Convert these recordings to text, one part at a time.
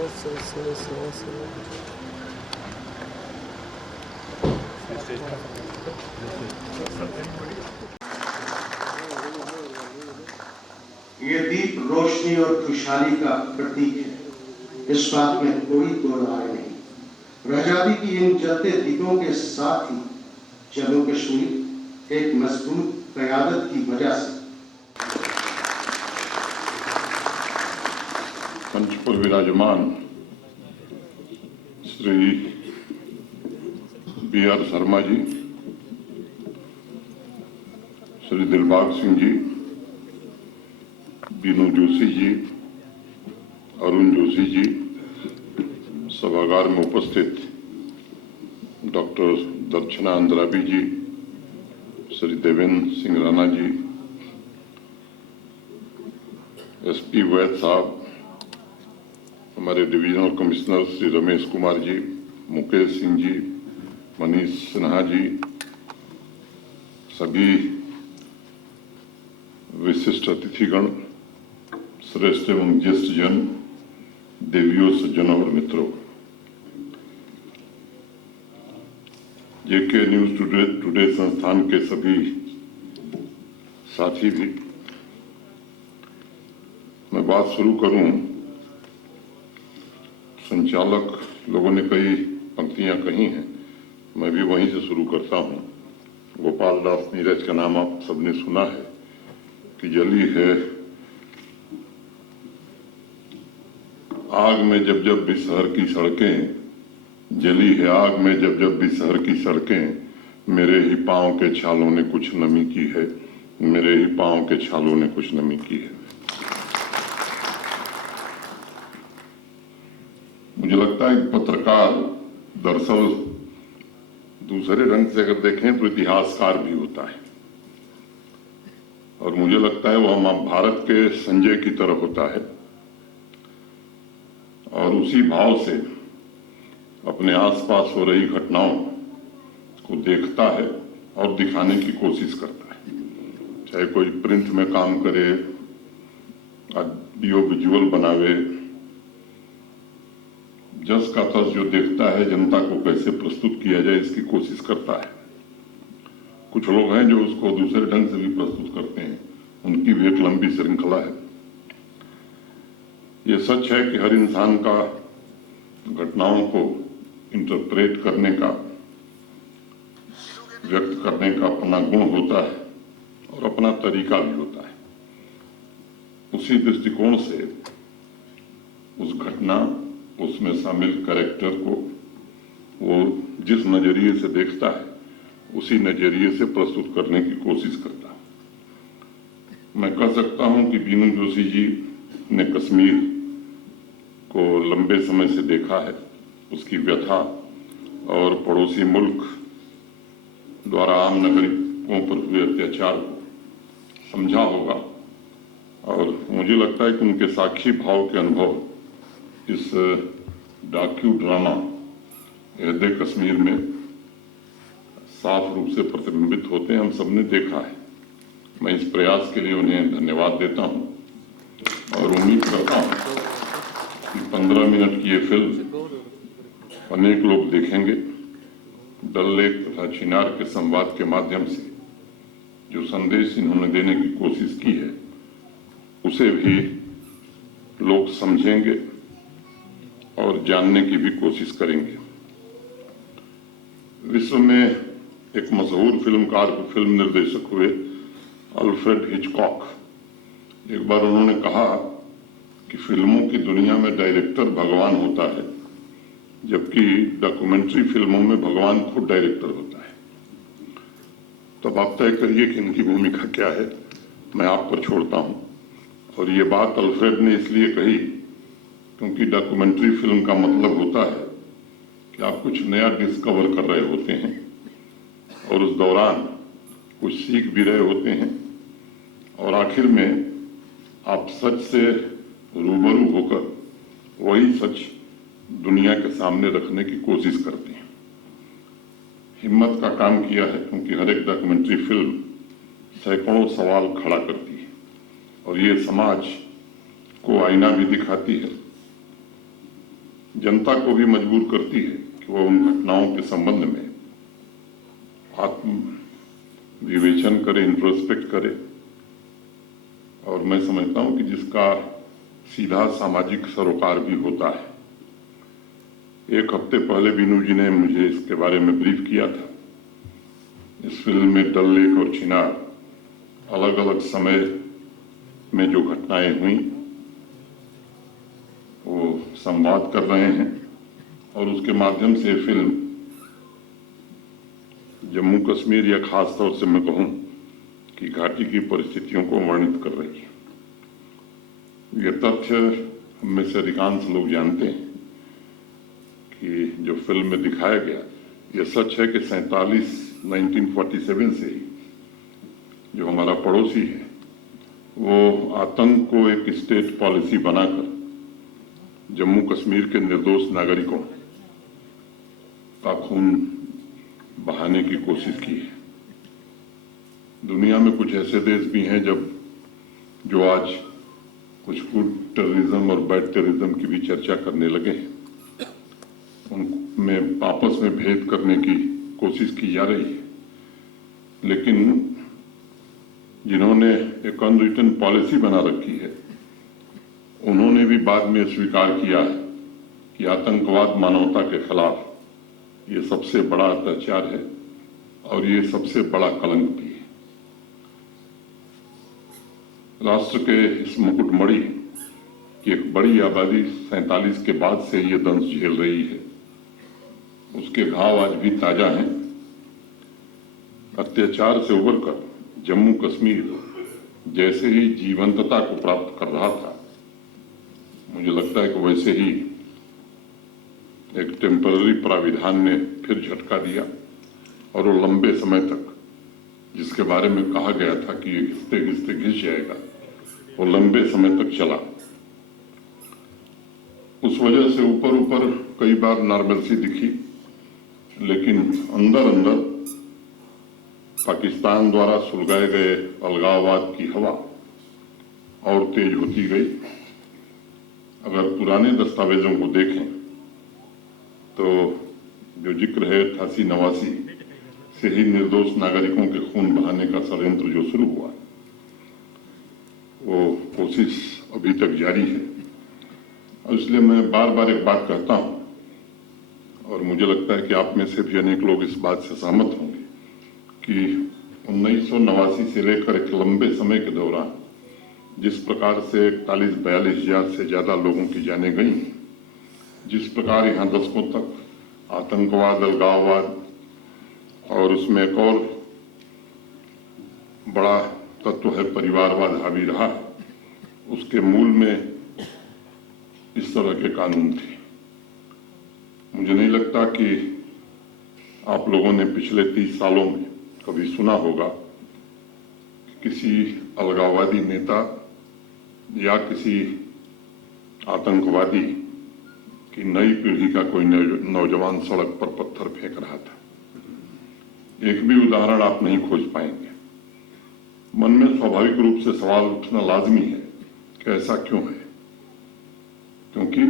ये दीप रोशनी और खुशहाली का प्रतीक है, इस बात में कोई दो राय नहीं। आजादी की इन जलते दीपों के साथ ही जम्मू कश्मीर एक मजबूत क़यादत की वजह से मंच पर विराजमान श्री B.R. शर्मा जी, श्री दिलबाग सिंह जी, बीनू जोशी जी, अरुण जोशी जी, सभागार में उपस्थित डॉक्टर दर्शना अंद्राबी जी, श्री देवेंद्र सिंह राणा जी, SP वैद साहब, हमारे डिविजनल कमिश्नर श्री रमेश कुमार जी, मुकेश सिंह जी, मनीष सिन्हा जी, सभी विशिष्ट अतिथिगण, श्रेष्ठ एवं ज्येष्ठ जन, देवियों, सज्जनों और मित्रों, JK न्यूज टुडे संस्थान के सभी साथी भी, मैं बात शुरू करूं। संचालक लोगों ने कई पंक्तियां कही हैं, मैं भी वहीं से शुरू करता हूं। गोपाल दास नीरज का नाम आप सबने सुना है कि जली है आग में जब जब भी शहर की सड़कें, जली है आग में जब जब भी शहर की सड़कें, मेरे ही पांव के छालों ने कुछ नमी की है, मेरे ही पांव के छालों ने कुछ नमी की है। मुझे लगता है कि पत्रकार दरअसल दूसरे रंग से अगर देखें तो इतिहासकार भी होता है, और मुझे लगता है वो हम भारत के संजय की तरह होता है, और उसी भाव से अपने आसपास हो रही घटनाओं को देखता है और दिखाने की कोशिश करता है। चाहे कोई प्रिंट में काम करे, ऑडियो विजुअल बनावे, जस का तस जो देखता है जनता को कैसे प्रस्तुत किया जाए इसकी कोशिश करता है। कुछ लोग हैं जो उसको दूसरे ढंग से भी प्रस्तुत करते हैं, उनकी भी एक लंबी श्रृंखला है। ये सच है कि हर इंसान का घटनाओं को इंटरप्रेट करने का, व्यक्त करने का अपना गुण होता है और अपना तरीका भी होता है। उसी दृष्टिकोण से उस घटना, उसमें शामिल कैरेक्टर को वो जिस नजरिए से देखता है उसी नजरिए से प्रस्तुत करने की कोशिश करता है। मैं कह सकता हूं कि बीनू जोशी जी ने कश्मीर को लंबे समय से देखा है, उसकी व्यथा और पड़ोसी मुल्क द्वारा आम नागरिकों पर हुए अत्याचार को समझा होगा, और मुझे लगता है कि उनके साक्षी भाव के अनुभव इस डॉक्यू ड्रामा हृदय कश्मीर में साफ रूप से प्रतिबिंबित होते हैं। हम सबने देखा है। मैं इस प्रयास के लिए उन्हें धन्यवाद देता हूं और उम्मीद करता हूं कि 15 मिनट की ये फिल्म अनेक लोग देखेंगे। डल लेक तथा चिनार के संवाद के माध्यम से जो संदेश इन्होंने देने की कोशिश की है उसे भी लोग समझेंगे और जानने की भी कोशिश करेंगे। विश्व में एक मशहूर फिल्मकार, फिल्म निर्देशक हुए अल्फ्रेड हिचकॉक। एक बार उन्होंने कहा कि फिल्मों की दुनिया में डायरेक्टर भगवान होता है, जबकि डॉक्यूमेंट्री फिल्मों में भगवान खुद डायरेक्टर होता है। तब आप तय करिए कि इनकी भूमिका क्या है, मैं आप पर छोड़ता हूं। और ये बात अल्फ्रेड ने इसलिए कही क्योंकि डॉक्यूमेंट्री फिल्म का मतलब होता है कि आप कुछ नया डिस्कवर कर रहे होते हैं और उस दौरान कुछ सीख भी रहे होते हैं, और आखिर में आप सच से रूबरू होकर वही सच दुनिया के सामने रखने की कोशिश करते हैं। हिम्मत का काम किया है, क्योंकि हर एक डॉक्यूमेंट्री फिल्म सैकड़ों सवाल खड़ा करती है और ये समाज को आईना भी दिखाती है। जनता को भी मजबूर करती है कि वह उन घटनाओं के संबंध में आत्म विवेचन करे, इंट्रोस्पेक्ट करे। और मैं समझता हूं कि जिसका सीधा सामाजिक सरोकार भी होता है। एक हफ्ते पहले बीनू जी ने मुझे इसके बारे में ब्रीफ किया था। इस फिल्म में डल लेक और चिनार अलग अलग समय में जो घटनाएं हुई वो संवाद कर रहे हैं और उसके माध्यम से फिल्म जम्मू कश्मीर या खास तौर से मैं कहूं कि घाटी की परिस्थितियों को वर्णित कर रही है। यह तथ्य हम में से अधिकांश लोग जानते हैं कि जो फिल्म में दिखाया गया यह सच है कि 1947 से ही जो हमारा पड़ोसी है वो आतंक को एक स्टेट पॉलिसी बनाकर जम्मू कश्मीर के निर्दोष नागरिकों का खून बहाने की कोशिश की है। दुनिया में कुछ ऐसे देश भी हैं जो आज कुछ गुड टेररिज्म और बैड टेररिज्म की भी चर्चा करने लगे हैं। उनमें आपस में भेद करने की कोशिश की जा रही है, लेकिन जिन्होंने एक अनरिटन पॉलिसी बना रखी है उन्होंने भी बाद में स्वीकार किया है कि आतंकवाद मानवता के खिलाफ ये सबसे बड़ा अत्याचार है और ये सबसे बड़ा कलंक भी है। राष्ट्र के इस मुकुटमणि की एक बड़ी आबादी 47 के बाद से ये दंश झेल रही है। उसके घाव आज भी ताजा हैं। अत्याचार से उबरकर जम्मू कश्मीर जैसे ही जीवंतता को प्राप्त कर रहा था, मुझे लगता है कि वैसे ही एक टेम्पररी प्राविधान ने फिर झटका दिया और वो लंबे समय तक जिसके बारे में कहा गया था कि ये घिसते घिसते घिस जाएगा, वो लंबे समय तक चला। उस वजह से ऊपर ऊपर कई बार नॉर्मलसी दिखी, लेकिन अंदर अंदर पाकिस्तान द्वारा सुलगाए गए अलगाववाद की हवा और तेज होती गई। अगर पुराने दस्तावेजों को देखें तो जो जिक्र है 88-89 से ही निर्दोष नागरिकों के खून बहाने का षड्यंत्र जो शुरू हुआ वो कोशिश अभी तक जारी है। और इसलिए मैं बार बार एक बात कहता हूं और मुझे लगता है कि आप में से भी अनेक लोग इस बात से सहमत होंगे कि 1989 से लेकर एक लंबे समय के दौरान जिस प्रकार से 41-42 हजार से ज्यादा लोगों की जानें गई, जिस प्रकार यहाँ दशकों तक आतंकवाद, अलगाववाद और उसमें एक और बड़ा तत्व है परिवारवाद हावी रहा, उसके मूल में इस तरह के कानून थे। मुझे नहीं लगता कि आप लोगों ने पिछले 30 सालों में कभी सुना होगा कि किसी अलगाववादी नेता या किसी आतंकवादी की नई पीढ़ी का कोई नौजवान सड़क पर पत्थर फेंक रहा था। एक भी उदाहरण आप नहीं खोज पाएंगे। मन में स्वाभाविक रूप से सवाल उठना लाजमी है कि ऐसा क्यों है? क्योंकि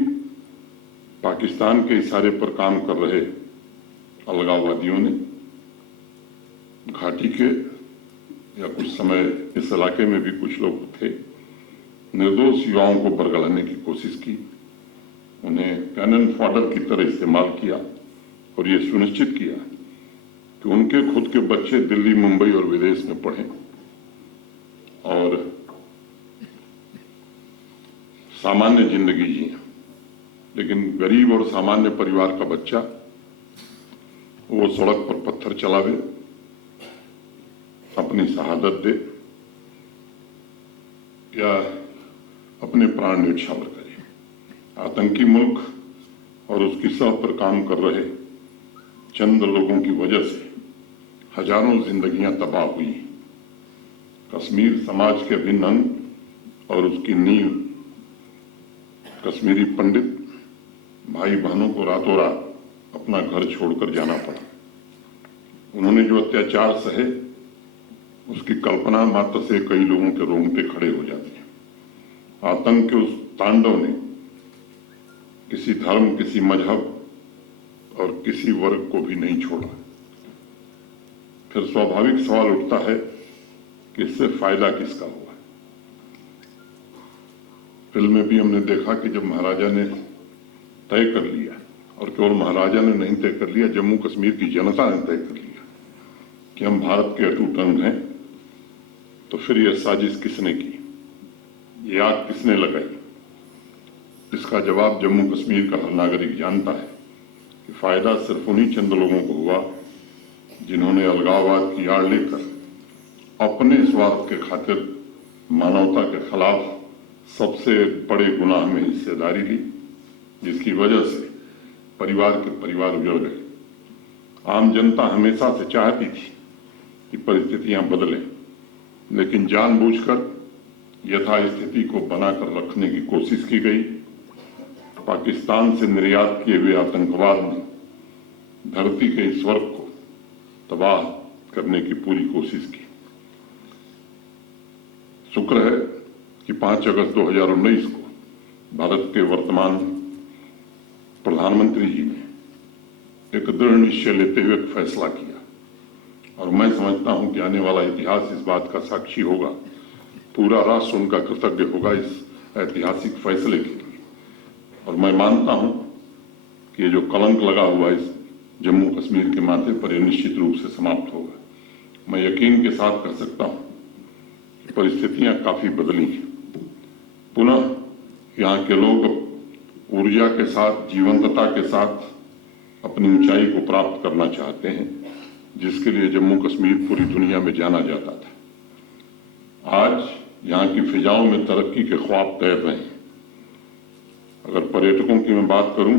पाकिस्तान के इशारे पर काम कर रहे अलगाववादियों ने घाटी के या कुछ समय इस इलाके में भी कुछ लोग थे, निर्दोष युवाओं को बरगलाने की कोशिश की, उन्हें कैनन फॉडर की तरह इस्तेमाल किया और ये सुनिश्चित किया कि उनके खुद के बच्चे दिल्ली, मुंबई और विदेश में पढ़ें और सामान्य जिंदगी जिए। लेकिन गरीब और सामान्य परिवार का बच्चा वो सड़क पर पत्थर चलावे, अपनी शहादत दे या अपने प्राण न्यौछावर करे। आतंकी मुल्क और उसकी सह पर काम कर रहे चंद लोगों की वजह से हजारों जिंदगियां तबाह हुई। कश्मीर समाज के अभिन्न अंग और उसकी नींव कश्मीरी पंडित भाई बहनों को रातों रात अपना घर छोड़कर जाना पड़ा। उन्होंने जो अत्याचार सहे उसकी कल्पना मात्र से कई लोगों के रोंगटे खड़े हो जाते हैं। आतंक के उस तांडव ने किसी किसी धर्म, किसी मजहब और किसी वर्ग को भी नहीं छोड़ा। फिर स्वाभाविक सवाल उठता है कि इससे फायदा किसका हुआ। फिल्म में भी हमने देखा कि जब महाराजा ने तय कर लिया, और केवल महाराजा ने नहीं तय कर लिया, जम्मू कश्मीर की जनता ने तय कर लिया कि हम भारत के अटूट अंग हैं, तो फिर यह साजिश किसने की, ये आग किसने लगाई? इसका जवाब जम्मू कश्मीर का हर नागरिक जानता है कि फायदा सिर्फ उन्हीं चंद लोगों को हुआ जिन्होंने अलगाववाद की आड़ लेकर अपने स्वार्थ के खातिर मानवता के खिलाफ सबसे बड़े गुनाह में हिस्सेदारी ली, जिसकी वजह से परिवार के परिवार उजड़ गए। आम जनता हमेशा से चाहती थी कि परिस्थितियां बदलें, लेकिन जानबूझकर यथास्थिति को बनाकर रखने की कोशिश की गई। पाकिस्तान से निर्यात किए हुए आतंकवाद ने धरती के इस वर्ग को तबाह करने की पूरी कोशिश की। शुक्र है कि 5 अगस्त 2019 को भारत के वर्तमान प्रधानमंत्री जी ने एक दृढ़ निश्चय लेते हुए एक फैसला किया, और मैं समझता हूं कि आने वाला इतिहास इस बात का साक्षी होगा। पूरा राष्ट्र उनका कृतज्ञ होगा इस ऐतिहासिक फैसले के लिए, और मैं मानता हूं कि ये जो कलंक लगा हुआ इस जम्मू कश्मीर के माथे पर, यह निश्चित रूप से समाप्त होगा। मैं यकीन के साथ कह सकता हूं कि परिस्थितियां काफी बदली हैं। पुनः यहाँ के लोग ऊर्जा के साथ, जीवंतता के साथ अपनी ऊंचाई को प्राप्त करना चाहते हैं, जिसके लिए जम्मू कश्मीर पूरी दुनिया में जाना जाता था। आज यहाँ की फिजाओं में तरक्की के ख्वाब तैर रहे हैं। अगर पर्यटकों की मैं बात करूं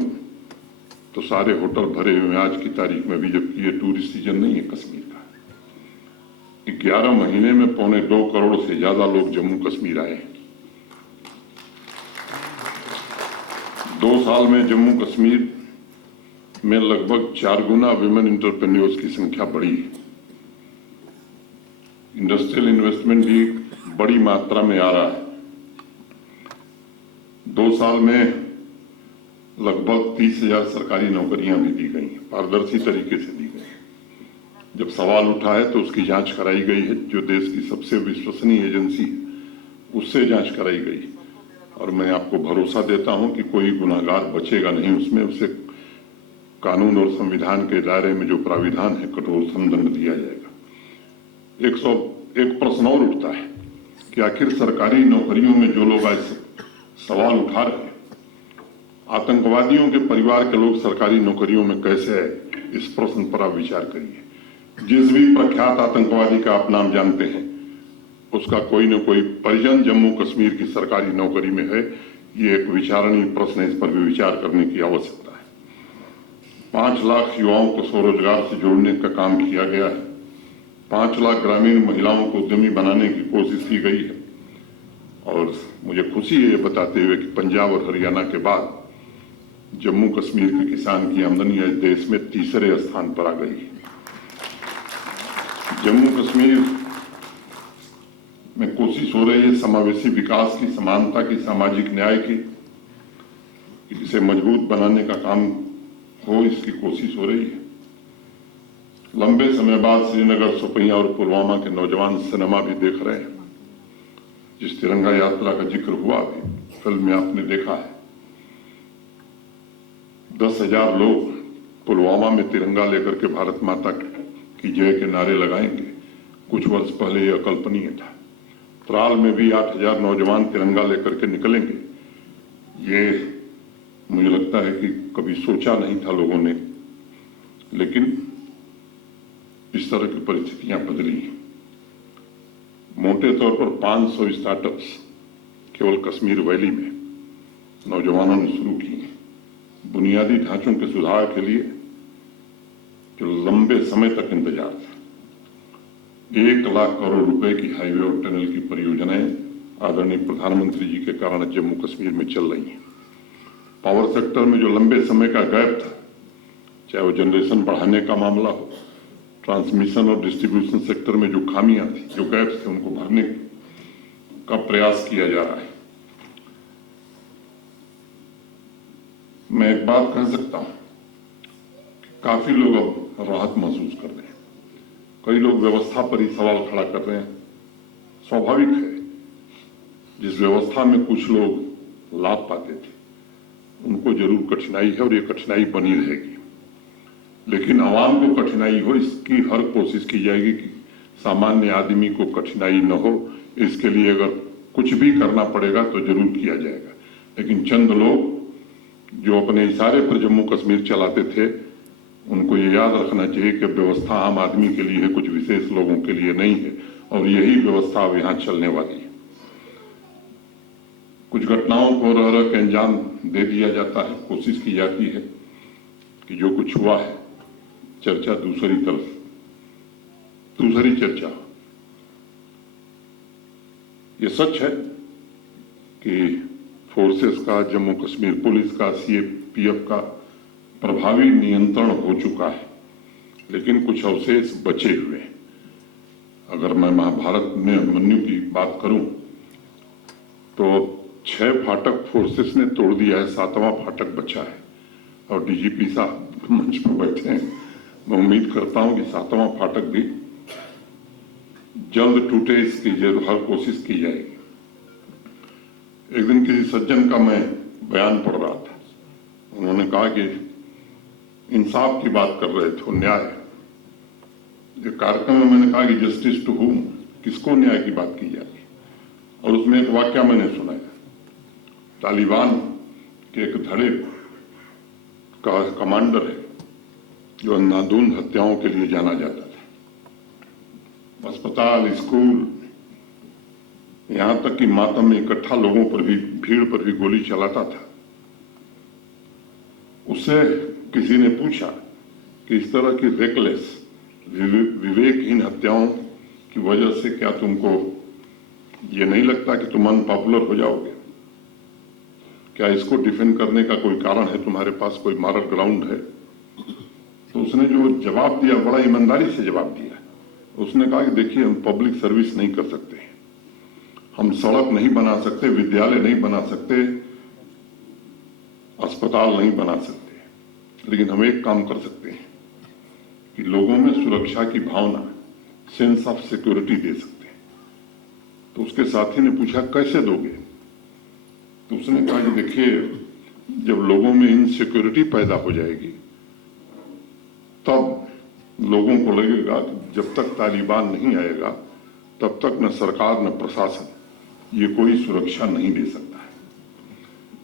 तो सारे होटल भरे हुए हैं आज की तारीख में भी, जबकि ये टूरिस्ट सीजन नहीं है कश्मीर का। 11 महीने में 2.25 करोड़ से ज्यादा लोग जम्मू कश्मीर आए हैं। 2 साल में जम्मू कश्मीर में लगभग 4 गुना विमेन एंटरप्रेन्योर्स की संख्या बढ़ी है। इंडस्ट्रियल इन्वेस्टमेंट भी बड़ी मात्रा में आ रहा है। 2 साल में लगभग 30,000 सरकारी नौकरियां भी दी गई, पारदर्शी तरीके से दी गई। जब सवाल उठा है तो उसकी जांच कराई गई है, जो देश की सबसे विश्वसनीय एजेंसी है उससे जांच कराई गई, और मैं आपको भरोसा देता हूं कि कोई गुनाहगार बचेगा नहीं उसमें। उसे कानून और संविधान के दायरे में जो प्राविधान है कठोरतम दंड दिया जाएगा। 101 प्रश्न और उठता है कि आखिर सरकारी नौकरियों में जो लोग आज सवाल उठा रहे हैं, आतंकवादियों के परिवार के लोग सरकारी नौकरियों में कैसे है, इस प्रश्न पर आप विचार करिए। जिस भी प्रख्यात आतंकवादी का आप नाम जानते हैं, उसका कोई न कोई परिजन जम्मू कश्मीर की सरकारी नौकरी में है। ये एक विचारणीय प्रश्न है, इस पर भी विचार करने की आवश्यकता है। 5 लाख युवाओं को स्वरोजगार से जोड़ने का काम किया गया है। 5 लाख ग्रामीण महिलाओं को उद्यमी बनाने की कोशिश की गई है, और मुझे खुशी है ये बताते हुए कि पंजाब और हरियाणा के बाद जम्मू कश्मीर के किसान की आमदनी आज देश में 3रे स्थान पर आ गई है। जम्मू कश्मीर में कोशिश हो रही है समावेशी विकास की, समानता की, सामाजिक न्याय की, इसे मजबूत बनाने का काम हो, इसकी कोशिश हो रही है। लंबे समय बाद श्रीनगर, शोपियां और पुलवामा के नौजवान सिनेमा भी देख रहे हैं। जिस तिरंगा यात्रा का जिक्र हुआ अभी फिल्म में आपने देखा है, 10,000 लोग पुलवामा में तिरंगा लेकर के भारत माता की जय के नारे लगाएंगे। कुछ वर्ष पहले यह अकल्पनीय था। त्राल में भी 8,000 नौजवान तिरंगा लेकर के निकलेंगे। ये मुझे लगता है कि कभी सोचा नहीं था लोगों ने, लेकिन इस तरह की परिस्थितियां बदली हैं। मोटे तौर पर 500 स्टार्टअप्स केवल कश्मीर वैली में नौजवानों ने शुरू की हैं। बुनियादी ढांचों के सुधार के लिए जो लंबे समय तक इंतजार था, 1 लाख करोड़ रुपए की हाईवे और टनल की परियोजनाएं आदरणीय प्रधानमंत्री जी के कारण जम्मू कश्मीर में चल रही हैं। पावर सेक्टर में जो लंबे समय का गैप था, चाहे वो जनरेशन बढ़ाने का मामला हो, ट्रांसमिशन और डिस्ट्रीब्यूशन सेक्टर में जो खामियां थी, जो गैप्स थे, उनको भरने का प्रयास किया जा रहा है। मैं एक बात कह सकता हूं, काफी लोग अब राहत महसूस कर रहे हैं। कई लोग व्यवस्था पर ही सवाल खड़ा कर रहे हैं। स्वाभाविक है, जिस व्यवस्था में कुछ लोग लाभ पाते थे उनको जरूर कठिनाई है और ये कठिनाई बनी रहेगी, लेकिन आवाम को कठिनाई हो इसकी हर कोशिश की जाएगी कि सामान्य आदमी को कठिनाई न हो। इसके लिए अगर कुछ भी करना पड़ेगा तो जरूर किया जाएगा। लेकिन चंद लोग जो अपने इशारे पर जम्मू कश्मीर चलाते थे उनको ये याद रखना चाहिए कि व्यवस्था आम आदमी के लिए है, कुछ विशेष लोगों के लिए नहीं है, और यही व्यवस्था अब यहां चलने वाली है। कुछ घटनाओं को रह रह के अंजाम दे दिया जाता है, कोशिश की जाती है कि जो कुछ हुआ है चर्चा दूसरी तरफ, दूसरी चर्चा। ये सच है कि फोर्सेस का, जम्मू कश्मीर पुलिस का, सीएपीएफ का प्रभावी नियंत्रण हो चुका है, लेकिन कुछ अवशेष बचे हुए हैं। अगर मैं महाभारत में अभिमन्यु की बात करूं तो 6 फाटक फोर्सेस ने तोड़ दिया है, 7वां फाटक बचा है और डीजीपी साहब मंच पर बैठे हैं। मैं उम्मीद करता हूं कि 7वां फाटक भी जल्द टूटे, इसकी जरूर हर कोशिश की जाएगी। एक दिन किसी सज्जन का मैं बयान पढ़ रहा था, उन्होंने कहा कि इंसाफ की बात कर रहे थे, न्याय। एक कार्यक्रम में मैंने कहा कि जस्टिस टू हुम, किसको न्याय की बात की जाएगी, और उसमें एक वाक्य मैंने सुनाया। तालिबान के एक धड़े का कमांडर है जो अंधाधुंध हत्याओं के लिए जाना जाता था। अस्पताल, स्कूल, यहां तक कि मातम में इकट्ठा लोगों पर भी, भीड़ पर भी गोली चलाता था। उससे किसी ने पूछा कि इस तरह की रेकलेस, विवेकहीन हत्याओं की वजह से क्या तुमको ये नहीं लगता कि तुम अनपॉपुलर हो जाओगे? क्या इसको डिफेंड करने का कोई कारण है, तुम्हारे पास कोई मॉरल ग्राउंड है? तो उसने जो जवाब दिया, बड़ा ईमानदारी से जवाब दिया। उसने कहा कि देखिए, हम पब्लिक सर्विस नहीं कर सकते, हम सड़क नहीं बना सकते, विद्यालय नहीं बना सकते, अस्पताल नहीं बना सकते, लेकिन हम एक काम कर सकते हैं कि लोगों में सुरक्षा की भावना, सेंस ऑफ सिक्योरिटी दे सकते हैं। तो उसके साथी ने पूछा, कैसे दोगे? तो उसने कहा कि देखिए, जब लोगों में इनसिक्योरिटी पैदा हो जाएगी तब लोगों को लगेगा कि जब तक तालिबान नहीं आएगा तब तक न सरकार न प्रशासन ये कोई सुरक्षा नहीं दे सकता है।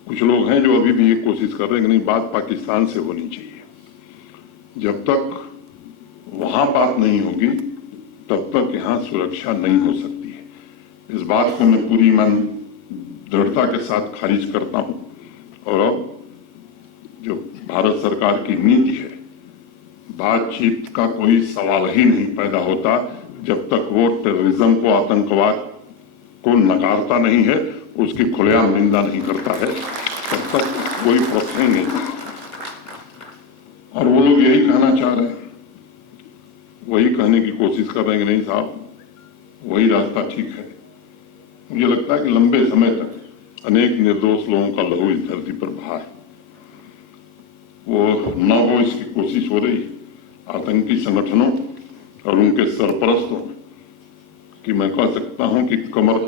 कुछ लोग हैं जो अभी भी ये कोशिश कर रहे हैं कि नहीं, बात पाकिस्तान से होनी चाहिए। जब तक वहां बात नहीं होगी तब तक यहां सुरक्षा नहीं हो सकती है। इस बात को मैं पूरी दृढ़ता के साथ खारिज करता हूं। और अब जो भारत सरकार की नीति है, बातचीत का कोई सवाल ही नहीं पैदा होता जब तक वो टेररिज्म को, आतंकवाद को नकारता नहीं है, उसकी खुलेआम निंदा नहीं करता है, तब तक कोई प्रोत्साहन नहीं। और वो लोग यही कहना चाह रहे हैं, वही कहने की कोशिश कर रहे हैं कि नहीं साहब, वही रास्ता ठीक है। मुझे लगता है कि लंबे समय तक अनेक निर्दोष लोगों का लहू इस धरती पर बहा है, वो न हो इसकी कोशिश हो रही आतंकी संगठनों और उनके सरपरस्तों की। मैं कह सकता हूं कि कमर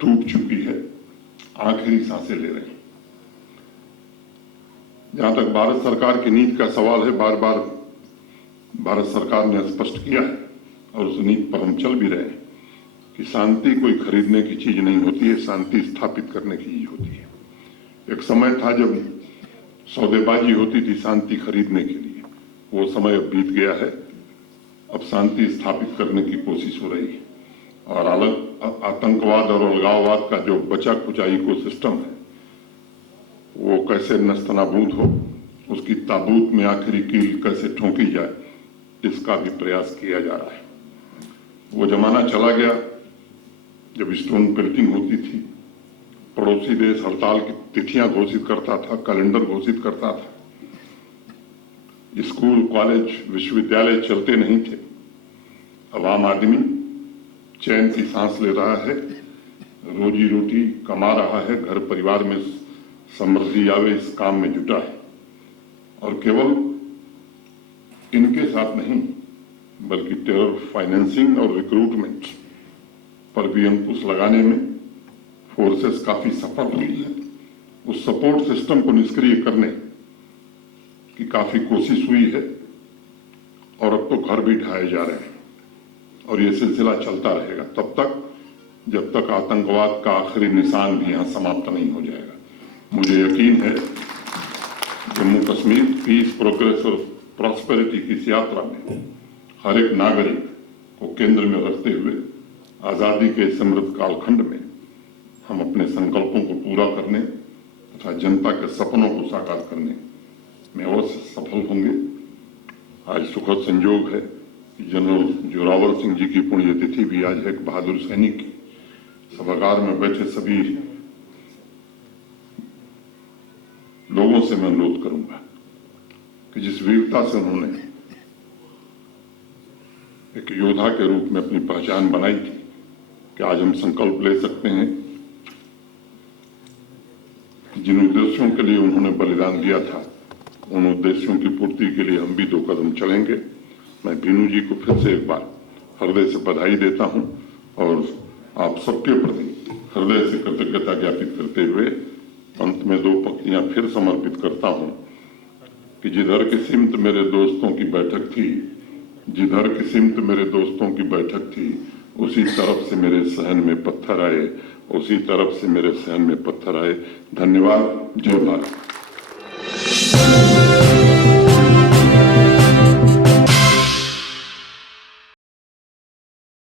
टूट चुकी है, आखिरी सांसें ले रही। जहां तक भारत सरकार की नीति का सवाल है, बार बार भारत सरकार ने स्पष्ट किया है और उस नीति पर हम चल भी रहे हैं कि शांति कोई खरीदने की चीज नहीं होती है, शांति स्थापित करने की चीज होती है। एक समय था जब सौदेबाजी होती थी शांति खरीदने के लिए, वो समय अब बीत गया है। अब शांति स्थापित करने की कोशिश हो रही है। और आतंकवाद और अलगाववाद का जो बचा खुचा इकोसिस्टम है वो कैसे नस्तनाबूद हो, उसकी ताबूत में आखिरी कील कैसे ठोंकी जाए, इसका भी प्रयास किया जा रहा है। वो जमाना चला गया जब स्टोन पेल्टिंग होती थी, पड़ोसी देश हड़ताल की तिथियां घोषित करता था, कैलेंडर घोषित करता था, स्कूल, कॉलेज, विश्वविद्यालय चलते नहीं थे। अब आम आदमी चैन की सांस ले रहा है, रोजी रोटी कमा रहा है, घर परिवार में समृद्धि आवे इस काम में जुटा है। और केवल इनके साथ नहीं बल्कि टेरर फाइनेंसिंग और रिक्रूटमेंट पर भी अंकुश लगाने में फोर्सेस काफी सफल हुई है। उस सपोर्ट सिस्टम को निष्क्रिय करने की काफी कोशिश हुई है और अब तो घर भी ढाए जा रहे हैं और ये सिलसिला चलता रहेगा तब तक जब तक आतंकवाद का आखिरी निशान भी यहां समाप्त नहीं हो जाएगा। मुझे यकीन है जम्मू कश्मीर पीस, प्रोग्रेस और प्रॉस्पेरिटी की इस यात्रा में हर एक नागरिक को केंद्र में रखते हुए आजादी के समृद्ध कालखंड में हम अपने संकल्पों को पूरा करने तथा जनता के सपनों को साकार करने में अवश्य सफल होंगे। आज सुखद संयोग है कि जनरल जोरावर सिंह जी की पुण्यतिथि भी आज है। एक बहादुर सैनिक की सभागार में बैठे सभी लोगों से मैं अनुरोध करूंगा कि जिस वीरता से उन्होंने एक योद्धा के रूप में अपनी पहचान बनाई थी कि आज हम संकल्प ले सकते हैं कि जिन उद्देश्यों के लिए उन्होंने बलिदान दिया था उन उद्देश्यों की पूर्ति के लिए हम भी 2 कदम चलेंगे। मैं बीनू जी को फिर से एक बार हृदय से बधाई देता हूं और आप सबके प्रति हृदय से कृतज्ञता ज्ञापित करते हुए अंत में 2 पंक्तियां फिर समर्पित करता हूं कि जिधर की सिमत मेरे दोस्तों की बैठक थी, जिधर की सिमत मेरे दोस्तों की बैठक थी, उसी तरफ से मेरे सहन में पत्थर आए, उसी तरफ से मेरे सहन में पत्थर आए। धन्यवाद। जय भारत।